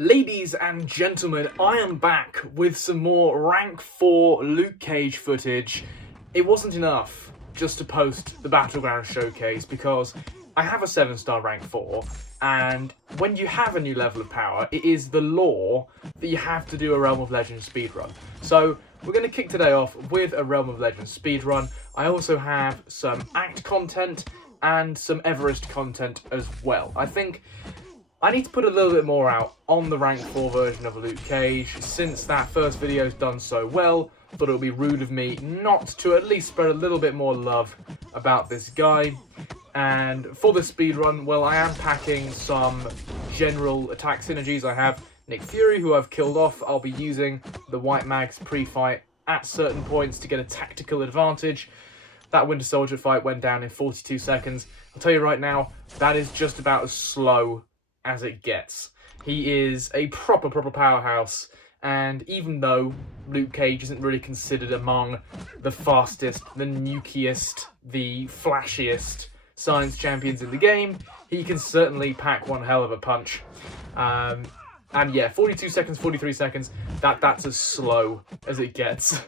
Ladies and gentlemen, I am back with some more rank 4 Luke Cage footage. It wasn't enough just to post the Battleground showcase because I have a 7-star rank 4, and when you have a new level of power, it is the law that you have to do a Realm of Legends speedrun. So we're going to kick today off with a Realm of Legends speedrun. I also have some Act content and some Everest content as well. I think I need to put a little bit more out on the rank 4 version of Luke Cage. Since that first video's done so well, I thought it would be rude of me not to at least spread a little bit more love about this guy. And for the speedrun, well, I am packing some general attack synergies. I have Nick Fury, who I've killed off. I'll be using the White Mags pre-fight at certain points to get a tactical advantage. That Winter Soldier fight went down in 42 seconds. I'll tell you right now, that is just about as slow as it gets. He is a proper powerhouse, and even though Luke Cage isn't really considered among the fastest, the nukiest, the flashiest science champions in the game, he can certainly pack one hell of a punch. And yeah, 42 seconds, 43 seconds, that's as slow as it gets.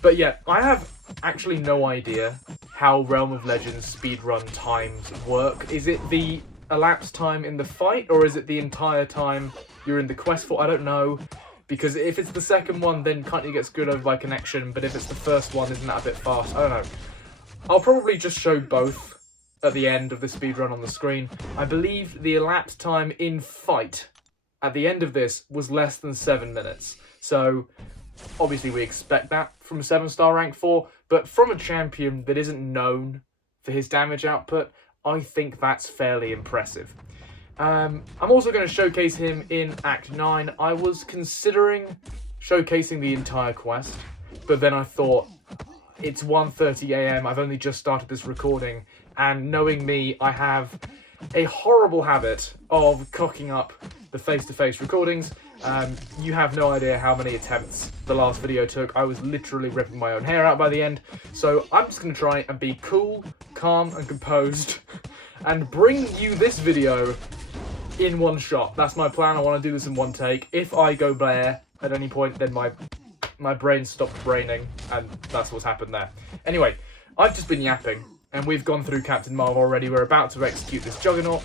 But yeah, I have actually no idea how Realm of Legends speedrun times work. Is it the elapsed time in the fight, or is it the entire time you're in the quest for? I don't know, because if it's the second one, then can't you get screwed over by connection, but if it's the first one, isn't that a bit fast? I don't know. I'll probably just show both at the end of the speedrun on the screen. I believe the elapsed time in fight at the end of this was less than 7 minutes, so obviously we expect that from a 7-star rank 4, but from a champion that isn't known for his damage output, I think that's fairly impressive. I'm also going to showcase him in Act 9. I was considering showcasing the entire quest, but then I thought, it's 1:30 AM, I've only just started this recording, and knowing me, I have a horrible habit of cocking up the face-to-face recordings. You have no idea how many attempts the last video took. I was literally ripping my own hair out by the end. So I'm just going to try and be cool, calm and composed and bring you this video in one shot. That's my plan. I want to do this in one take. If I go Blair at any point, then my brain stopped braining, and that's what's happened there. Anyway, I've just been yapping, and we've gone through Captain Marvel already. We're about to execute this Juggernaut.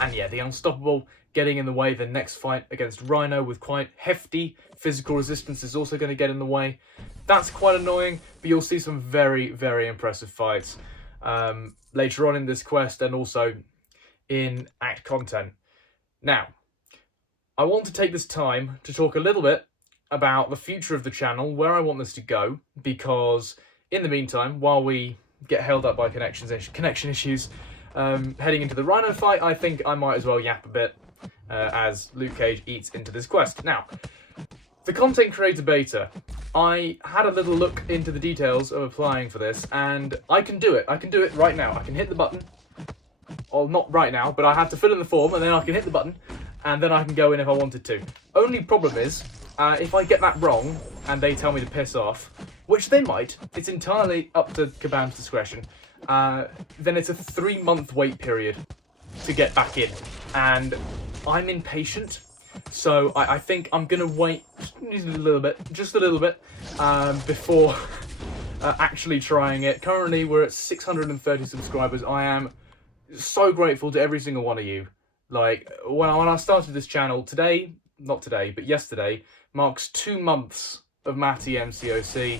And yeah, the Unstoppable getting in the way. The next fight against Rhino with quite hefty physical resistance is also going to get in the way. That's quite annoying, but you'll see some very impressive fights later on in this quest and also in Act content. Now, I want to take this time to talk a little bit about the future of the channel, where I want this to go, because in the meantime, while we get held up by connection issues, heading into the Rhino fight, I think I might as well yap a bit as Luke Cage eats into this quest. Now, the content creator beta, I had a little look into the details of applying for this, and I can do it. I can do it right now. I can hit the button. Well, not right now, but I have to fill in the form, and then I can hit the button, and then I can go in if I wanted to. Only problem is, if I get that wrong, and they tell me to piss off, which they might, it's entirely up to Kabam's discretion, then it's a 3-month wait period to get back in, and I'm impatient, so I think I'm gonna wait just a little bit, before actually trying it. Currently, we're at 630 subscribers. I am so grateful to every single one of you. Like, when I started this channel, not today, but yesterday, marks 2 months of Matty MCOC,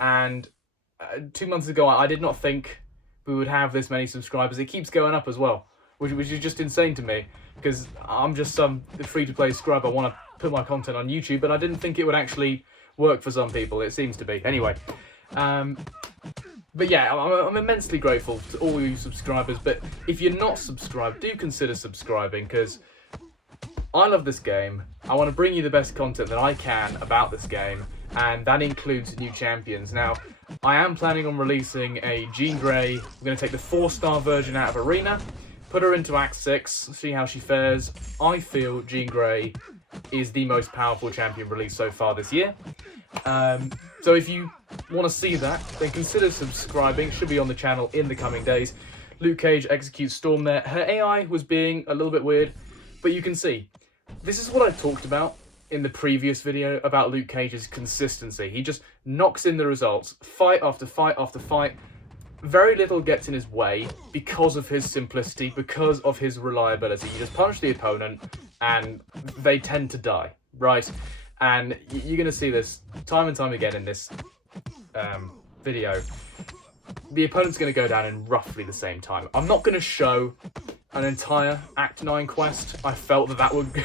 and 2 months ago, I did not think we would have this many subscribers. It keeps going up as well, which is just insane to me, because I'm just some free-to-play scrub. I want to put my content on YouTube, but I didn't think it would actually work for some people. It seems to be. Anyway, but yeah, I'm immensely grateful to all you subscribers, but if you're not subscribed, do consider subscribing, because I love this game. I want to bring you the best content that I can about this game, and that includes new champions. Now, I am planning on releasing a Jean Grey. I'm going to take the 4-star version out of Arena, put her into Act 6, see how she fares. I feel Jean Grey is the most powerful champion released so far this year. So if you want to see that, then consider subscribing. It should be on the channel in the coming days. Luke Cage executes Storm there. Her AI was being a little bit weird, but you can see This is what I talked about in the previous video about Luke Cage's consistency. He just knocks in the results, fight after fight after fight. Very little gets in his way because of his simplicity, because of his reliability. You just punch the opponent and they tend to die, right? And you're going to see this time and time again in this video. The opponent's going to go down in roughly the same time. I'm not going to show an entire Act 9 quest. I felt that would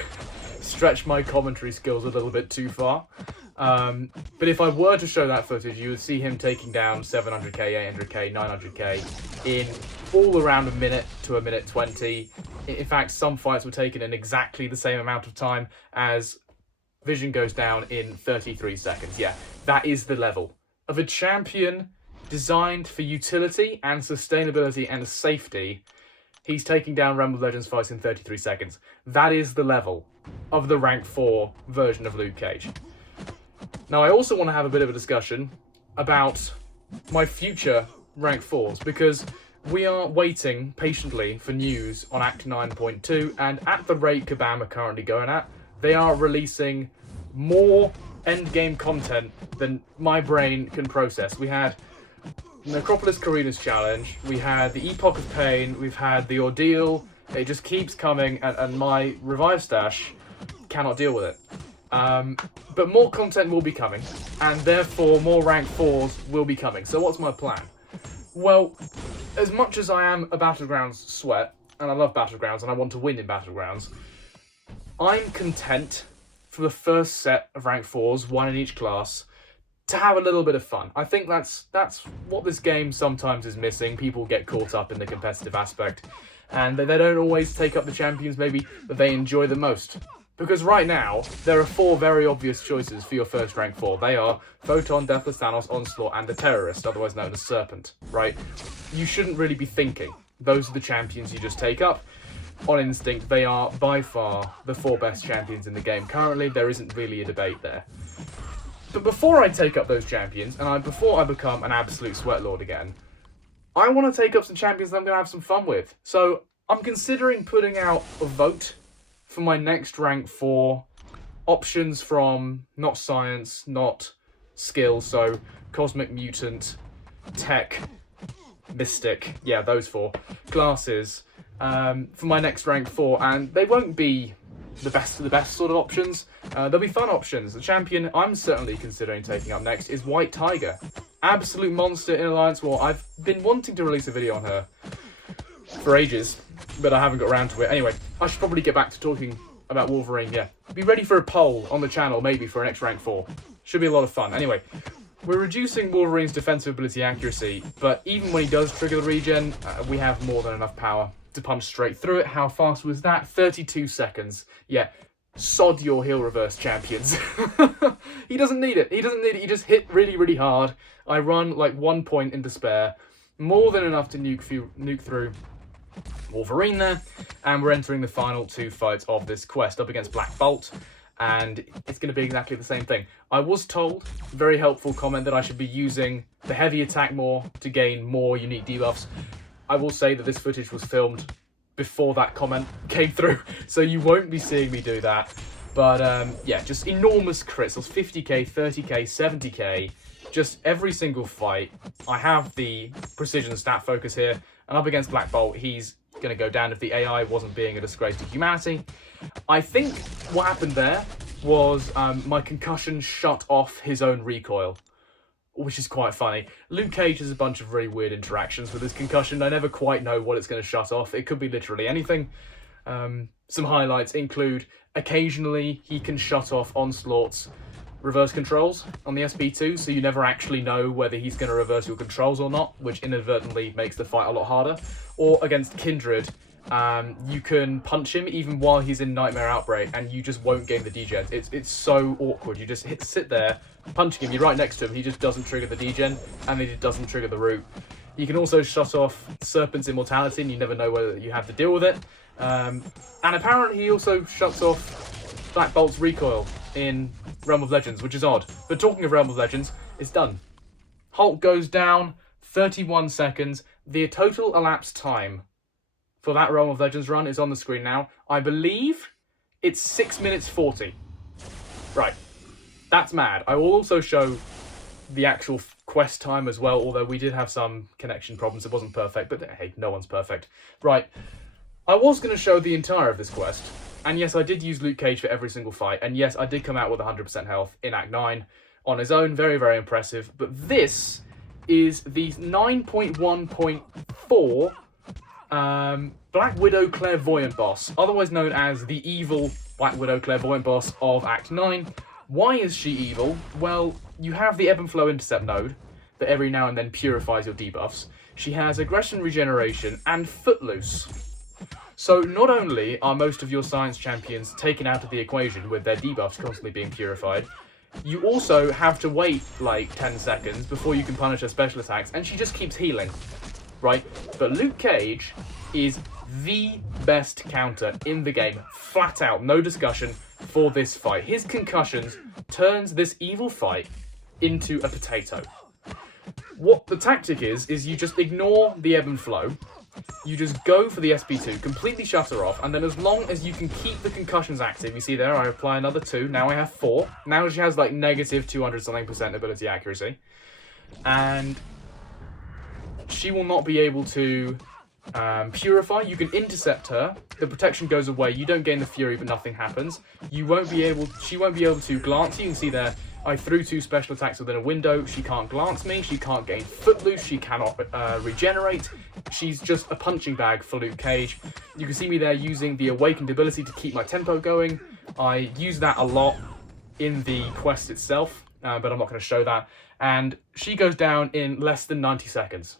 stretch my commentary skills a little bit too far. But if I were to show that footage, you would see him taking down 700k, 800k, 900k in all around a minute to a minute 20. In fact, some fights were taken in exactly the same amount of time as Vision goes down in 33 seconds. Yeah, that is the level of a champion designed for utility and sustainability and safety. He's taking down Realm of Legends fights in 33 seconds. That is the level of the rank 4 version of Luke Cage. Now, I also want to have a bit of a discussion about my future rank 4s, because we are waiting patiently for news on Act 9.2, and at the rate Kabam are currently going at, they are releasing more endgame content than my brain can process. We had Necropolis Carina's Challenge, we had the Epoch of Pain, we've had the Ordeal. It just keeps coming, and my Revive stash cannot deal with it. But more content will be coming, and therefore more rank 4s will be coming. So what's my plan? Well, as much as I am a Battlegrounds sweat, and I love Battlegrounds, and I want to win in Battlegrounds, I'm content for the first set of rank 4s, one in each class, to have a little bit of fun. I think that's what this game sometimes is missing. People get caught up in the competitive aspect, and they don't always take up the champions maybe that they enjoy the most. Because right now, there are 4 very obvious choices for your first rank 4. They are Photon, Deathless Thanos, Onslaught, and the Terrorist, otherwise known as Serpent, right? You shouldn't really be thinking. Those are the champions you just take up. On instinct, they are by far the 4 best champions in the game. Currently, there isn't really a debate there. But before I take up those champions, and before I become an absolute sweatlord again, I want to take up some champions that I'm going to have some fun with. So I'm considering putting out a vote for my next rank 4, options from not science, not skill, so Cosmic Mutant, Tech, Mystic, yeah, those 4 classes, for my next rank 4, and they won't be the best of the best sort of options. There'll be fun options. The champion I'm certainly considering taking up next is White Tiger. Absolute monster in Alliance War. I've been wanting to release a video on her for ages, but I haven't got around to it. Anyway, I should probably get back to talking about Wolverine, yeah. Be ready for a poll on the channel, maybe, for an next rank 4. Should be a lot of fun. Anyway, we're reducing Wolverine's defensive ability accuracy, but even when he does trigger the regen, we have more than enough power to punch straight through it. How fast was that? 32 seconds. Yeah, sod your heal reverse, champions. He doesn't need it. He doesn't need it. He just hit really, really hard. I run like 1 point in despair. More than enough to nuke through Wolverine there, and we're entering the final 2 fights of this quest up against Black Bolt, and it's going to be exactly the same thing. I was told, very helpful comment, that I should be using the heavy attack more to gain more unique debuffs. I will say that this footage was filmed before that comment came through, so you won't be seeing me do that. But yeah, just enormous crits, those 50k, 30k, 70k, just every single fight. I have the precision stat focus here, and up against Black Bolt, he's going to go down if the AI wasn't being a disgrace to humanity. I think what happened there was my concussion shut off his own recoil, which is quite funny. Luke Cage has a bunch of really weird interactions with his concussion. I never quite know what it's going to shut off. It could be literally anything. Some highlights include occasionally he can shut off Onslaught's reverse controls on the SP2, so you never actually know whether he's going to reverse your controls or not, which inadvertently makes the fight a lot harder. Or against Kindred, you can punch him even while he's in Nightmare Outbreak, and you just won't gain the degen. It's so awkward. You just sit there, punching him, you're right next to him, he just doesn't trigger the degen, and he doesn't trigger the root. You can also shut off Serpent's immortality, and you never know whether you have to deal with it. And apparently he also shuts off Black Bolt's recoil in Realm of Legends, which is odd. But talking of Realm of Legends, it's done. Hulk goes down, 31 seconds. The total elapsed time for that Realm of Legends run is on the screen now. I believe It's 6 minutes 40. Right. That's mad. I will also show the actual quest time as well, although we did have some connection problems. It wasn't perfect, but hey, no one's perfect. Right. I was going to show the entire of this quest, and yes, I did use Luke Cage for every single fight, and yes, I did come out with 100% health in Act 9 on his own. Very, very impressive. But this is the 9.1.4 Black Widow Clairvoyant boss, otherwise known as the evil Black Widow Clairvoyant boss of Act 9. Why is she evil? Well, you have the Ebb and Flow Intercept node that every now and then purifies your debuffs. She has Aggression Regeneration and Footloose. So not only are most of your science champions taken out of the equation with their debuffs constantly being purified, you also have to wait like 10 seconds before you can punish her special attacks, and she just keeps healing, right? But Luke Cage is the best counter in the game, flat out, no discussion, for this fight. His concussions turns this evil fight into a potato. What the tactic is you just ignore the ebb and flow, you just go for the SP2, completely shut her off, and then as long as you can keep the concussions active, you see there, I apply another 2, now I have 4, now she has like negative 200 something percent ability accuracy, and she will not be able to purify. You can intercept her, the protection goes away, you don't gain the fury but nothing happens. She won't be able to glance you. You can see there, I threw 2 special attacks within a window. She can't glance me, she can't gain Footloose, she cannot regenerate. She's just a punching bag for Luke Cage. You can see me there using the Awakened ability to keep my tempo going. I use that a lot in the quest itself, but I'm not going to show that. And she goes down in less than 90 seconds.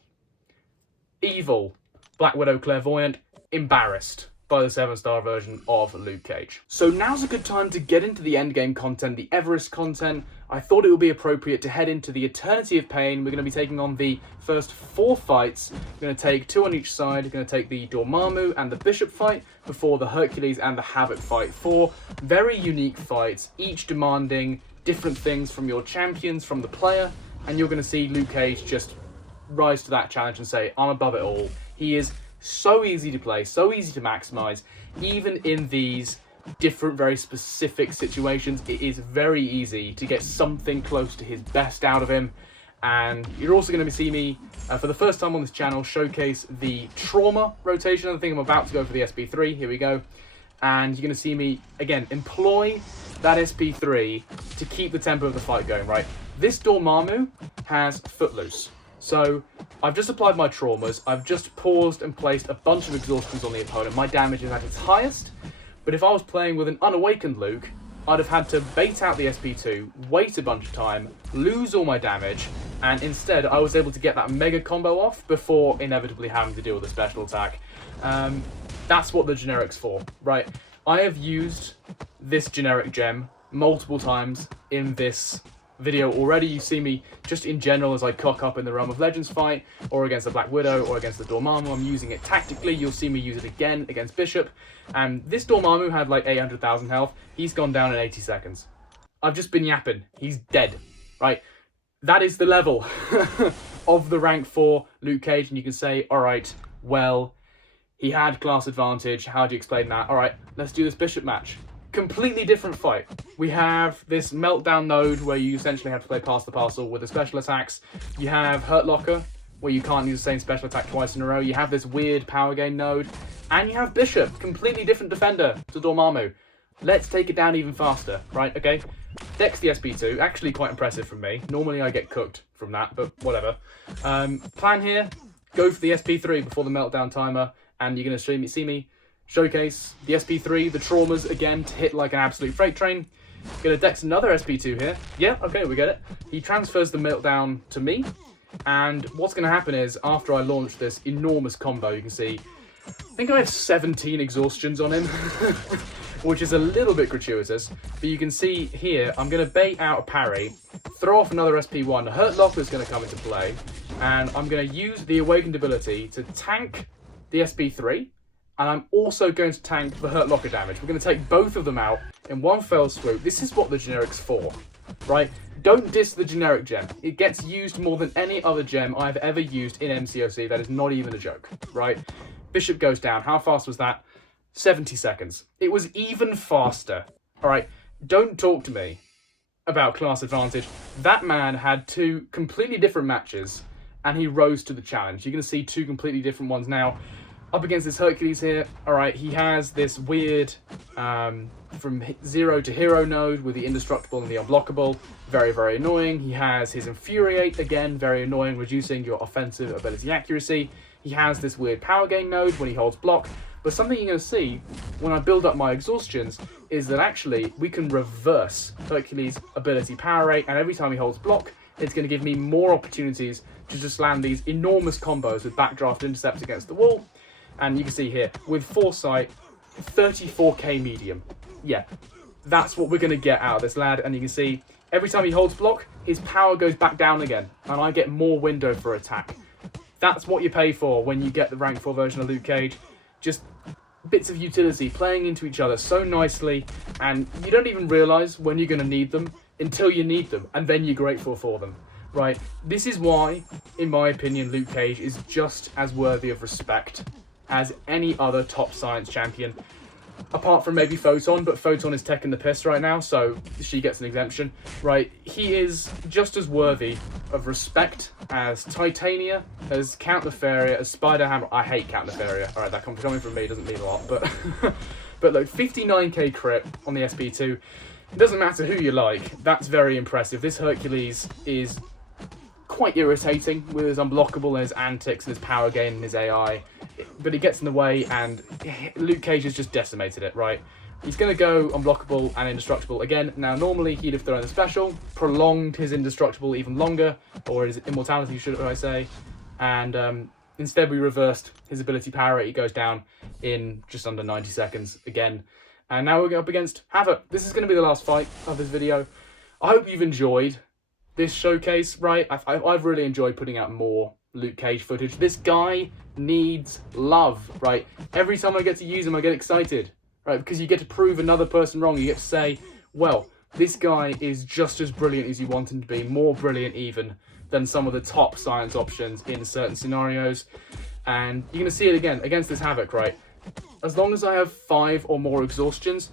Evil Black Widow Clairvoyant, embarrassed by the 7-star version of Luke Cage. So now's a good time to get into the endgame content, the Everest content. I thought it would be appropriate to head into the Eternity of Pain. We're going to be taking on the first 4 fights. We're going to take 2 on each side. We're going to take the Dormammu and the Bishop fight before the Hercules and the Havoc fight. 4 very unique fights, each demanding different things from your champions, from the player, and you're going to see Luke Cage just rise to that challenge and say, I'm above it all. He is so easy to play, so easy to maximize. Even in these different, very specific situations, it is very easy to get something close to his best out of him. And you're also going to see me, for the first time on this channel, showcase the trauma rotation. I think I'm about to go for the SP3. Here we go. And you're going to see me, again, employ that SP3 to keep the tempo of the fight going, right? This Dormammu has Footloose. So I've just applied my traumas, I've just paused and placed a bunch of exhaustions on the opponent. My damage is at its highest, but if I was playing with an unawakened Luke, I'd have had to bait out the SP2, wait a bunch of time, lose all my damage, and instead I was able to get that mega combo off before inevitably having to deal with a special attack. That's what the generic's for, right? I have used this generic gem multiple times in this video already. You see me just in general as I cock up in the Realm of Legends fight, or against the Black Widow, or against the Dormammu. I'm using it tactically. You'll see me use it again against Bishop. And this Dormammu had like 800,000 health. He's gone down in 80 seconds. I've just been yapping. He's dead, right? That is the level of the rank 4 Luke Cage. And you can say, all right, well, he had class advantage. How do you explain that? All right, let's do this Bishop match. Completely different fight. We have this Meltdown node where you essentially have to play past the parcel with the special attacks. You have Hurt Locker, where you can't use the same special attack twice in a row. You have this weird power gain node. And you have Bishop, completely different defender to Dormammu. Let's take it down even faster, right? Okay. Dex the SP2, actually quite impressive from me. Normally I get cooked from that, but whatever. Plan here, go for the SP3 before the Meltdown timer, and you're going to see me showcase the SP3, the traumas again to hit like an absolute freight train. Gonna dex another SP2 here. Yeah, okay, we get it. He transfers the Meltdown to me, and what's gonna happen is after I launch this enormous combo, you can see, I think I have 17 exhaustions on him, which is a little bit gratuitous, but you can see here, I'm gonna bait out a parry, throw off another SP1, the Hurt Locker is gonna come into play, and I'm gonna use the Awakened ability to tank the SP3, and I'm also going to tank the Hurt Locker damage. We're going to take both of them out in one fell swoop. This is what the generic's for, right? Don't diss the generic gem. It gets used more than any other gem I've ever used in MCOC. That is not even a joke, right? Bishop goes down. How fast was that? 70 seconds. It was even faster. All right, don't talk to me about class advantage. That man had two completely different matches and he rose to the challenge. You're going to see two completely different ones now. Up against this Hercules here, all right, he has this weird from 0 to hero node with the indestructible and the unblockable. Very, very annoying. He has his Infuriate, again, very annoying, reducing your offensive ability accuracy. He has this weird power gain node when he holds block. But something you're going to see when I build up my exhaustions is that actually we can reverse Hercules' ability power rate, and every time he holds block, it's going to give me more opportunities to just land these enormous combos with backdraft intercepts against the wall. And you can see here, with Foresight, 34k medium. Yeah, that's what we're going to get out of this lad. And you can see, every time he holds block, his power goes back down again. And I get more window for attack. That's what you pay for when you get the rank 4 version of Luke Cage. Just bits of utility playing into each other so nicely. And you don't even realise when you're going to need them until you need them. And then you're grateful for them. Right? This is why, in my opinion, Luke Cage is just as worthy of respect as any other top science champion, apart from maybe Photon, but Photon is taking the piss right now, so she gets an exemption, right? He is just as worthy of respect as Titania, as Count Nefaria, as Spider-Hammer. I hate Count Nefaria. All right, that coming from me doesn't mean a lot, but but look, 59k crit on the SP2. It doesn't matter who you like. That's very impressive. This Hercules is quite irritating with his unblockable and his antics and his power gain and his AI, but it gets in the way, and Luke Cage has just decimated it, right? He's going to go unblockable and indestructible again. Now, normally he'd have thrown the special, prolonged his indestructible even longer, or his immortality, should I say, and instead we reversed his ability power rate. He goes down in just under 90 seconds again. And now we're up against Havoc. This is going to be the last fight of this video. I hope you've enjoyed this showcase, right? I've really enjoyed putting out more Luke Cage footage. This guy needs love, right? Every time I get to use him, I get excited, right? Because you get to prove another person wrong. You get to say, well, this guy is just as brilliant as you want him to be, more brilliant even than some of the top science options in certain scenarios. And you're going to see it again against this Havoc, right? As long as I have 5 or more exhaustions,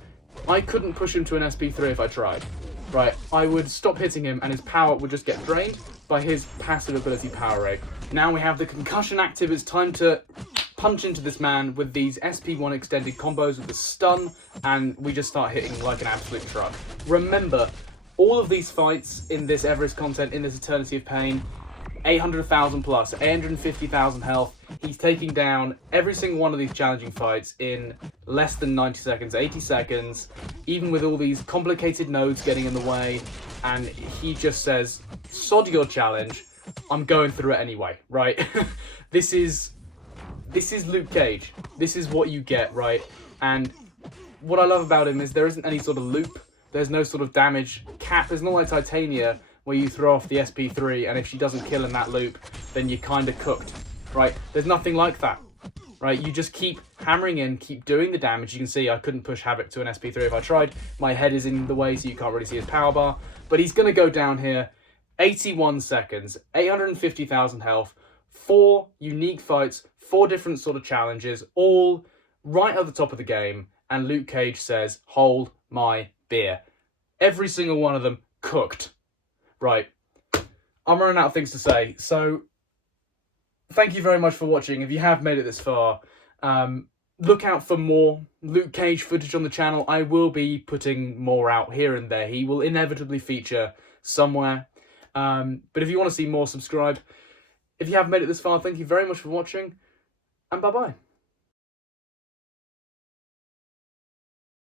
I couldn't push him to an SP3 if I tried. Right, I would stop hitting him and his power would just get drained by his passive ability power rate. Now we have the concussion active. It's time to punch into this man with these SP1 extended combos with the stun, and we just start hitting like an absolute truck. Remember, all of these fights in this Everest content, in this Eternity of Pain, 800,000 plus, 850,000 health. He's taking down every single one of these challenging fights in less than 90 seconds, 80 seconds, even with all these complicated nodes getting in the way. And he just says, sod your challenge, I'm going through it anyway, right? This is Luke Cage. This is what you get, right? And what I love about him is there isn't any sort of loop. There's no sort of damage cap. There's not like Titania, where you throw off the SP3, and if she doesn't kill in that loop, then you're kind of cooked, right? There's nothing like that, right? You just keep hammering in, keep doing the damage. You can see I couldn't push Havoc to an SP3 if I tried. My head is in the way, so you can't really see his power bar. But he's going to go down here, 81 seconds, 850,000 health, 4 unique fights, 4 different sort of challenges, all right at the top of the game. And Luke Cage says, hold my beer. Every single one of them cooked. Right, I'm running out of things to say, so thank you very much for watching. If you have made it this far, look out for more Luke Cage footage on the channel. I will be putting more out here and there. He will inevitably feature somewhere, but if you want to see more, subscribe. If you have made it this far, thank you very much for watching, and bye-bye.